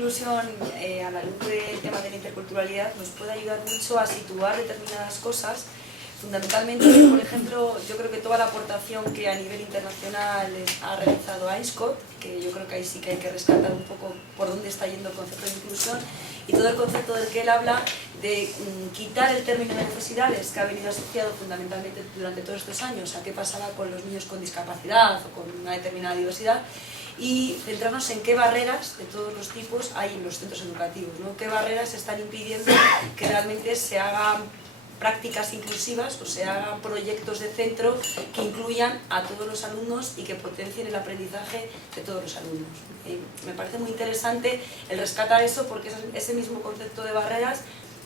inclusión, a la luz del tema de la interculturalidad, nos puede ayudar mucho a situar determinadas cosas. Fundamentalmente, por ejemplo, yo creo que toda la aportación que a nivel internacional ha realizado Ainscott, que yo creo que ahí sí que hay que rescatar un poco por dónde está yendo el concepto de inclusión, y todo el concepto del que él habla de quitar el término de necesidades, que ha venido asociado fundamentalmente durante todos estos años a qué pasaba con los niños con discapacidad o con una determinada diversidad, y centrarnos en qué barreras de todos los tipos hay en los centros educativos, ¿no? Qué barreras están impidiendo que realmente se hagan prácticas inclusivas o se hagan proyectos de centro que incluyan a todos los alumnos y que potencien el aprendizaje de todos los alumnos. Me parece muy interesante el rescatar eso, porque ese mismo concepto de barreras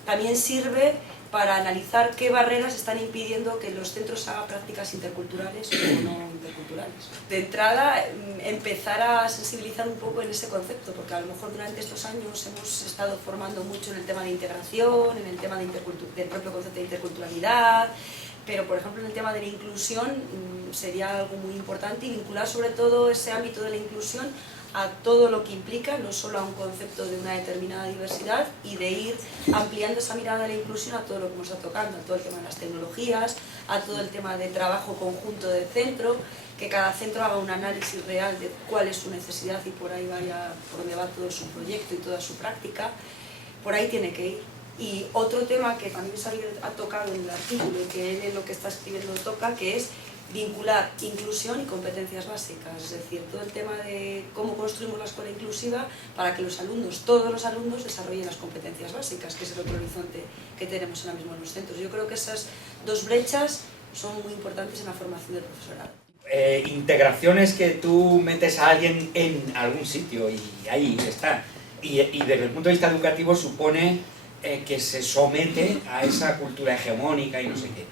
también sirve para analizar qué barreras están impidiendo que los centros hagan prácticas interculturales o no interculturales. De entrada, empezar a sensibilizar un poco en ese concepto, porque a lo mejor durante estos años hemos estado formando mucho en el tema de integración, en el tema del propio concepto de interculturalidad, pero por ejemplo en el tema de la inclusión sería algo muy importante, y vincular sobre todo ese ámbito de la inclusión a todo lo que implica, no solo a un concepto de una determinada diversidad, y de ir ampliando esa mirada de la inclusión a todo lo que nos está tocando, a todo el tema de las tecnologías, a todo el tema de trabajo conjunto del centro, que cada centro haga un análisis real de cuál es su necesidad y por ahí vaya, por donde va todo su proyecto y toda su práctica, por ahí tiene que ir. Y otro tema que también se ha tocado en el artículo y que él en lo que está escribiendo toca, que es vincular inclusión y competencias básicas, es decir, todo el tema de cómo construimos la escuela inclusiva para que los alumnos, todos los alumnos, desarrollen las competencias básicas, que es el otro horizonte que tenemos ahora mismo en los centros. Yo creo que esas dos brechas son muy importantes en la formación del profesorado. Integración es que tú metes a alguien en algún sitio y ahí está. Y desde el punto de vista educativo supone que se somete a esa cultura hegemónica y no sé qué.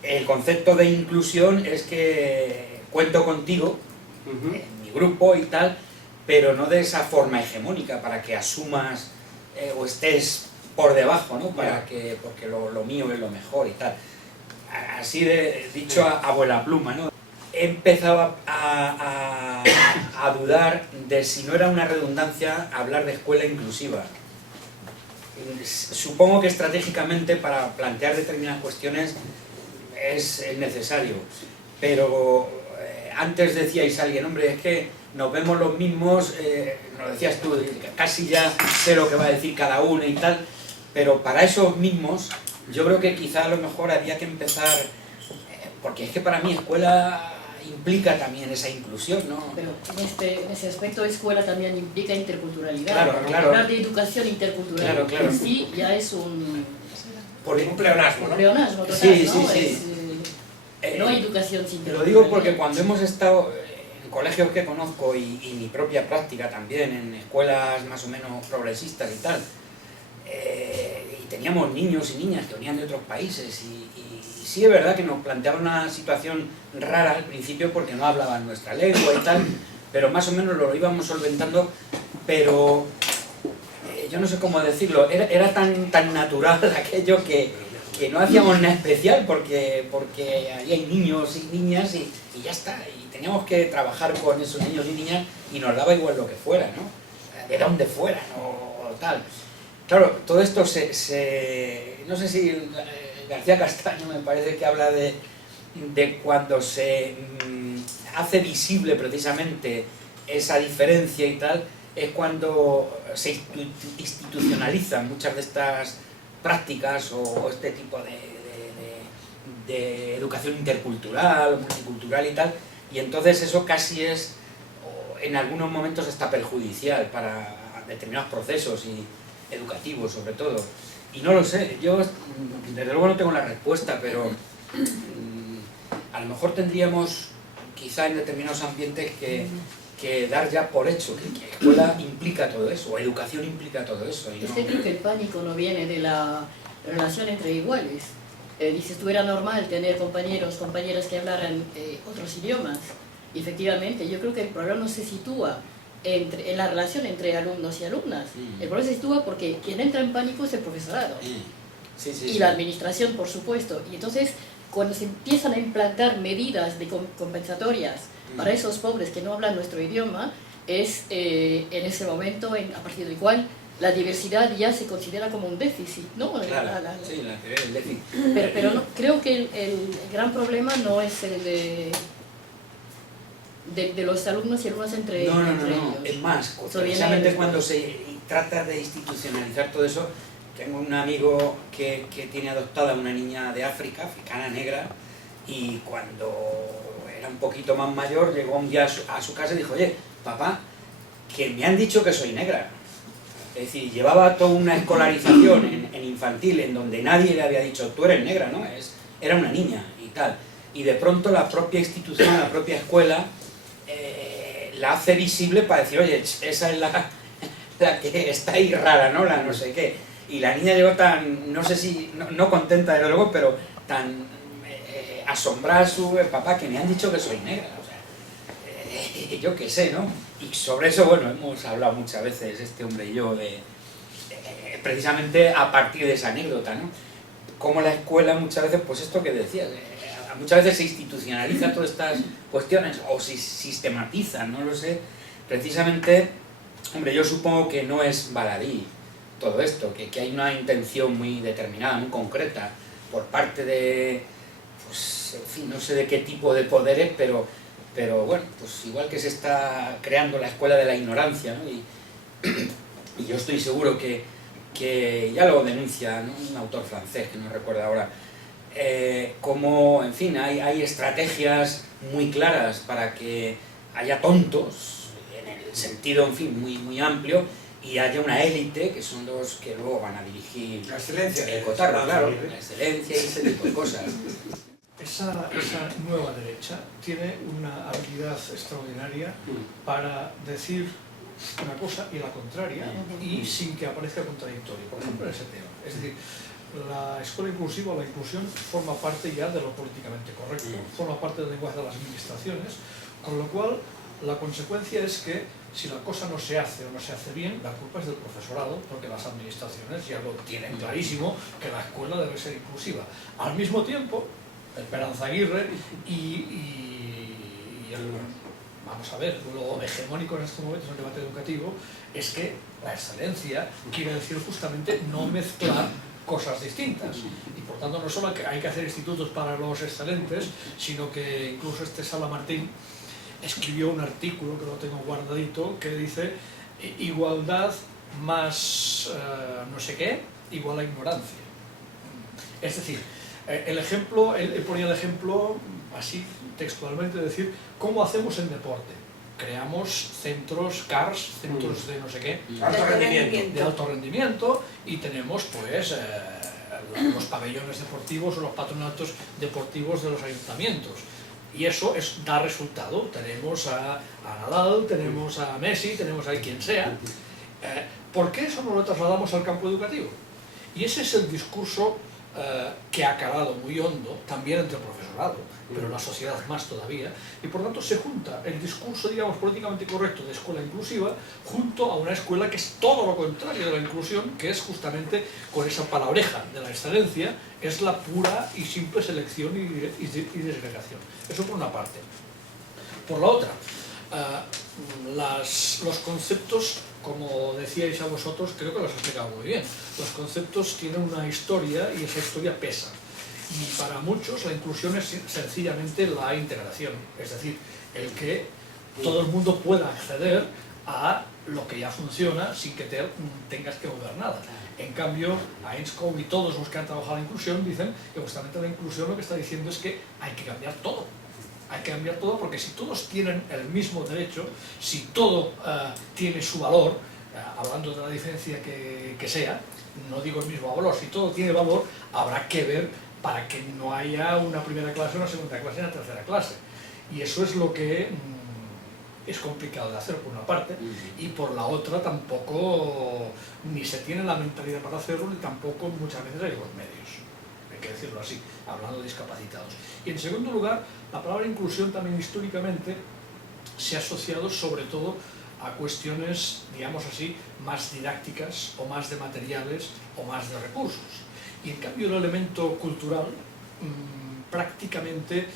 El concepto de inclusión es que cuento contigo, en mi grupo y tal, pero no de esa forma hegemónica, para que asumas o estés por debajo, ¿no? Porque lo mío es lo mejor y tal. Así dicho a abuela pluma, ¿no? He empezado a dudar de si no era una redundancia hablar de escuela inclusiva. Supongo que estratégicamente para plantear determinadas cuestiones es necesario, pero antes decíais a alguien, hombre, es que nos vemos los mismos, nos decías tú, casi ya sé lo que va a decir cada uno y tal, pero para esos mismos yo creo que quizá a lo mejor había que empezar, porque es que para mí escuela implica también esa inclusión, ¿no? Pero en ese aspecto escuela también implica interculturalidad. Claro. Hablar de educación intercultural Claro. sí ya es un pleonasmo, ¿no? Pleonasmo total, sí. No hay educación sin Lo digo porque cuando hemos estado en colegios que conozco y mi propia práctica también, en escuelas más o menos progresistas y tal, y teníamos niños y niñas que venían de otros países y sí es verdad que nos planteaba una situación rara al principio porque no hablaban nuestra lengua y tal, pero más o menos lo íbamos solventando, pero yo no sé cómo decirlo, era tan natural aquello que no hacíamos nada especial porque ahí hay niños y niñas y ya está, y teníamos que trabajar con esos niños y niñas y nos daba igual lo que fuera, ¿no? De dónde fueran o tal. Claro, todo esto no sé si García Castaño me parece que habla de cuando se hace visible precisamente esa diferencia y tal, es cuando se institucionalizan muchas de estas prácticas o este tipo de educación intercultural, multicultural y tal, y entonces eso casi es, en algunos momentos está perjudicial para determinados procesos educativos sobre todo. Y no lo sé, yo desde luego no tengo la respuesta, pero a lo mejor tendríamos quizá en determinados ambientes que dar ya por hecho que escuela implica todo eso, o educación implica todo eso. Y Es que creo que el pánico no viene de la relación entre iguales. Dices tú, era normal tener compañeras que hablaran otros idiomas. Y efectivamente, yo creo que el problema no se sitúa en la relación entre alumnos y alumnas. El problema se sitúa porque quien entra en pánico es el profesorado. Y la administración, por supuesto. Y entonces, cuando se empiezan a implantar medidas compensatorias para esos pobres que no hablan nuestro idioma, es en ese momento a partir del cual la diversidad ya se considera como un déficit, ¿no? Claro, sí, la teoría del déficit. Pero no, creo que el gran problema no es el de los alumnos y alumnas entre ellos. No, es más, precisamente cuando se trata de institucionalizar todo eso, tengo un amigo que tiene adoptada una niña de África, africana negra, y cuando era un poquito más mayor, llegó un día a su casa y dijo: oye, papá, que me han dicho que soy negra. Es decir, llevaba toda una escolarización en infantil en donde nadie le había dicho: tú eres negra, ¿no? Era una niña y tal. Y de pronto la propia institución, la propia escuela, la hace visible para decir: oye, esa es la que está ahí rara, ¿no? La no sé qué. Y la niña llegó tan, no sé si, no contenta de luego, pero tan asombrada a su papá, que me han dicho que soy negra. O sea, yo qué sé, ¿no? Y sobre eso, bueno, hemos hablado muchas veces este hombre y yo precisamente a partir de esa anécdota, ¿no? Como la escuela muchas veces, pues esto que decías, muchas veces se institucionaliza todas estas cuestiones o se sistematizan, no lo sé. Precisamente, hombre, yo supongo que no es baladí todo esto, que hay una intención muy determinada, muy concreta, por parte de, pues, en fin, no sé de qué tipo de poderes, pero bueno, pues igual que se está creando la escuela de la ignorancia, ¿no? Y yo estoy seguro que ya lo denuncia, ¿no?, un autor francés, que no recuerdo ahora, como, en fin, hay estrategias muy claras para que haya tontos, en el sentido, en fin, muy amplio, y haya una élite, que son los que luego van a dirigir la excelencia, el cotarro, claro, la excelencia y ese tipo de cosas. Esa nueva derecha tiene una habilidad extraordinaria para decir una cosa y la contraria, y sin que aparezca contradictorio. Por ejemplo, en ese tema. Es decir, la escuela inclusiva o la inclusión forma parte ya de lo políticamente correcto, forma parte del lenguaje de las administraciones, con lo cual la consecuencia es que si la cosa no se hace o no se hace bien, la culpa es del profesorado, porque las administraciones ya lo tienen clarísimo, que la escuela debe ser inclusiva. Al mismo tiempo, Esperanza Aguirre y vamos a ver, lo hegemónico en estos momentos en el debate educativo es que la excelencia quiere decir justamente no mezclar cosas distintas, y por tanto no solo hay que hacer institutos para los excelentes, sino que incluso Sala Martín escribió un artículo, que lo tengo guardadito, que dice: igualdad más no sé qué igual a ignorancia. Es decir, el ejemplo, él ponía el ejemplo así textualmente, de decir, ¿cómo hacemos en deporte? Creamos centros CARS, centros de no sé qué, de alto rendimiento, y tenemos pues los pabellones deportivos o los patronatos deportivos de los ayuntamientos. Y eso da resultado. Tenemos a Nadal, tenemos a Messi, tenemos a quien sea. ¿Por qué eso no lo trasladamos al campo educativo? Y ese es el discurso que ha calado muy hondo también entre el profesorado, pero en la sociedad más todavía, y por tanto se junta el discurso, digamos, políticamente correcto de escuela inclusiva junto a una escuela que es todo lo contrario de la inclusión, que es justamente, con esa palabreja de la excelencia, es la pura y simple selección y desagregación. Eso por una parte. Por la otra, los conceptos, como decíais a vosotros, creo que los he explicado muy bien. Los conceptos tienen una historia y esa historia pesa. Y para muchos la inclusión es sencillamente la integración, es decir, el que todo el mundo pueda acceder a lo que ya funciona sin que tengas que mover nada. En cambio, Ainscow y todos los que han trabajado en la inclusión dicen que justamente la inclusión lo que está diciendo es que hay que cambiar todo. Hay que cambiar todo, porque si todos tienen el mismo derecho, si todo tiene su valor, hablando de la diferencia que sea, no digo el mismo valor, si todo tiene valor, habrá que ver para que no haya una primera clase, una segunda clase y una tercera clase. Y eso es lo que es complicado de hacer por una parte, y por la otra tampoco ni se tiene la mentalidad para hacerlo, ni tampoco muchas veces hay los medios. Hay que decirlo así, hablando de discapacitados. Y en segundo lugar, la palabra inclusión también históricamente se ha asociado sobre todo a cuestiones, digamos así, más didácticas o más de materiales o más de recursos. Y en cambio el elemento cultural prácticamente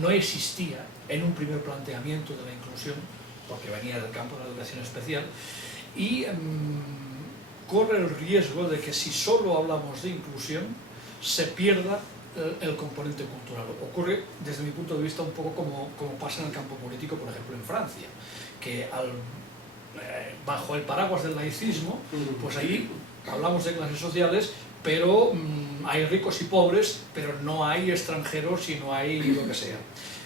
no existía en un primer planteamiento de la inclusión porque venía del campo de la educación especial, y corre el riesgo de que si solo hablamos de inclusión, se pierda el componente cultural. Ocurre, desde mi punto de vista, un poco como pasa en el campo político, por ejemplo, en Francia, que bajo el paraguas del laicismo, pues ahí hablamos de clases sociales, pero hay ricos y pobres, pero no hay extranjeros y no hay lo que sea.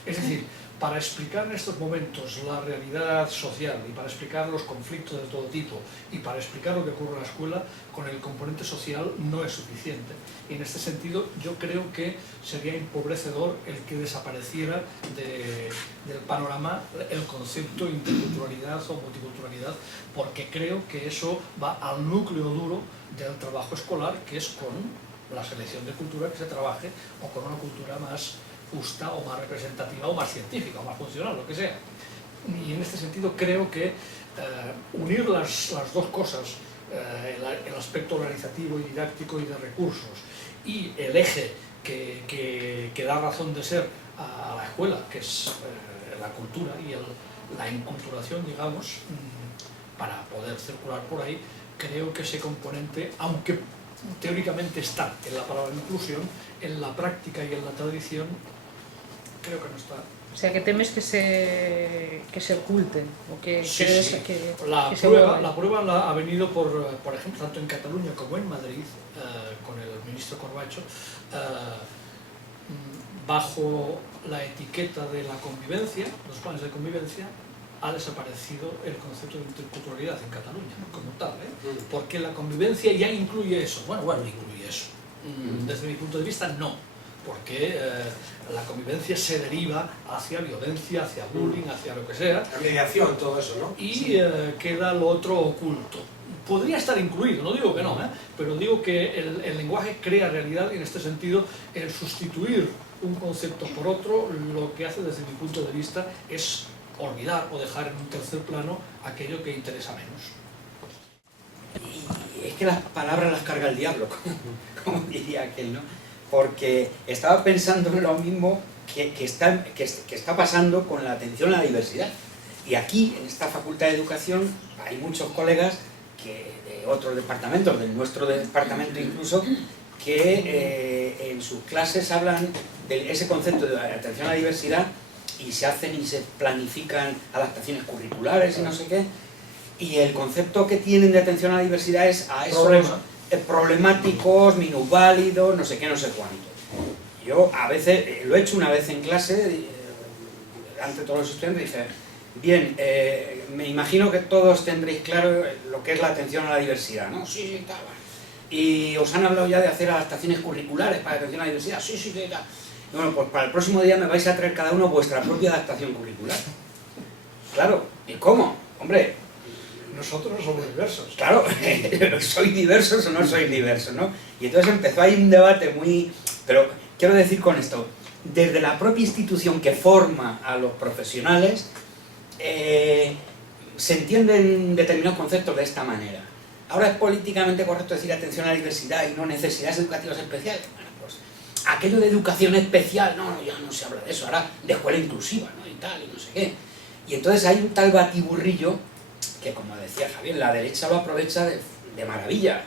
Es decir, para explicar en estos momentos la realidad social y para explicar los conflictos de todo tipo y para explicar lo que ocurre en la escuela, con el componente social no es suficiente. Y en este sentido yo creo que sería empobrecedor el que desapareciera del panorama el concepto de interculturalidad o multiculturalidad, porque creo que eso va al núcleo duro del trabajo escolar, que es con la selección de cultura que se trabaje, o con una cultura más justa o más representativa o más científica o más funcional, lo que sea. Y en este sentido creo que unir las dos cosas, el aspecto organizativo y didáctico y de recursos y el eje que da razón de ser a la escuela, que es la cultura y la inculturación, digamos, para poder circular por ahí, creo que ese componente, aunque teóricamente está en la palabra inclusión, en la práctica y en la tradición creo que no está. O sea, que temes que se oculten o que, Sí, que, sí. que se La prueba ha venido, por ejemplo, tanto en Cataluña como en Madrid, con el ministro Corbacho, bajo la etiqueta de la convivencia, los planes de convivencia, ha desaparecido el concepto de interculturalidad en Cataluña, como tal, porque la convivencia ya incluye eso. Bueno, incluye eso. Desde mi punto de vista, no, porque la convivencia se deriva hacia violencia, hacia bullying, hacia lo que sea. La mediación, todo eso, ¿no? Y queda lo otro oculto. Podría estar incluido, no digo que no, pero digo que el lenguaje crea realidad y en este sentido el sustituir un concepto por otro lo que hace desde mi punto de vista es olvidar o dejar en un tercer plano aquello que interesa menos. Y es que las palabras las carga el diablo, como diría aquel, ¿no? Porque estaba pensando en lo mismo que está pasando con la atención a la diversidad. Y aquí, en esta Facultad de Educación, hay muchos colegas de otros departamentos, de nuestro departamento incluso, que en sus clases hablan de ese concepto de atención a la diversidad y se hacen y se planifican adaptaciones curriculares y no sé qué, y el concepto que tienen de atención a la diversidad es a esos problemáticos, minusválidos, no sé qué, no sé cuánto. Yo a veces, lo he hecho una vez en clase, ante todos los estudiantes, dije, bien, me imagino que todos tendréis claro lo que es la atención a la diversidad, ¿no? Sí, tal. ¿Y os han hablado ya de hacer adaptaciones curriculares para la atención a la diversidad? Sí, tal. Bueno, pues para el próximo día me vais a traer cada uno vuestra propia adaptación curricular. Claro, ¿y cómo? Hombre, nosotros no somos diversos. Claro, ¿sois diversos o no sois diversos, no? Y entonces empezó ahí un debate muy... Pero quiero decir con esto, desde la propia institución que forma a los profesionales, se entienden determinados conceptos de esta manera. Ahora es políticamente correcto decir atención a la diversidad y no necesidades educativas especiales. Bueno, pues aquello de educación especial, no, ya no se habla de eso, ahora de escuela inclusiva, ¿no? Y tal, y no sé qué. Y entonces hay un tal batiburrillo que, como decía Javier, la derecha lo aprovecha de maravilla.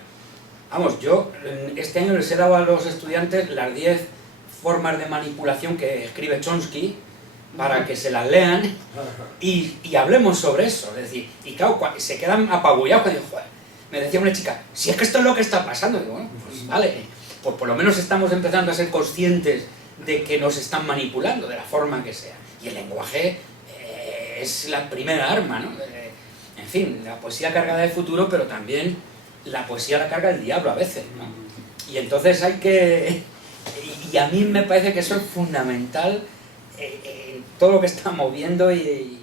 Vamos, yo este año les he dado a los estudiantes las 10 formas de manipulación que escribe Chomsky para que se las lean y hablemos sobre eso. Es decir, y claro, se quedan apabullados cuando digo, joder, me decía una chica, si es que esto es lo que está pasando. Y digo, bueno, pues vale, pues por lo menos estamos empezando a ser conscientes de que nos están manipulando, de la forma que sea. Y el lenguaje es la primera arma, ¿no? En fin, la poesía cargada de futuro, pero también la poesía la carga el diablo a veces, ¿no? Y entonces hay que... Y a mí me parece que eso es fundamental en todo lo que estamos viendo y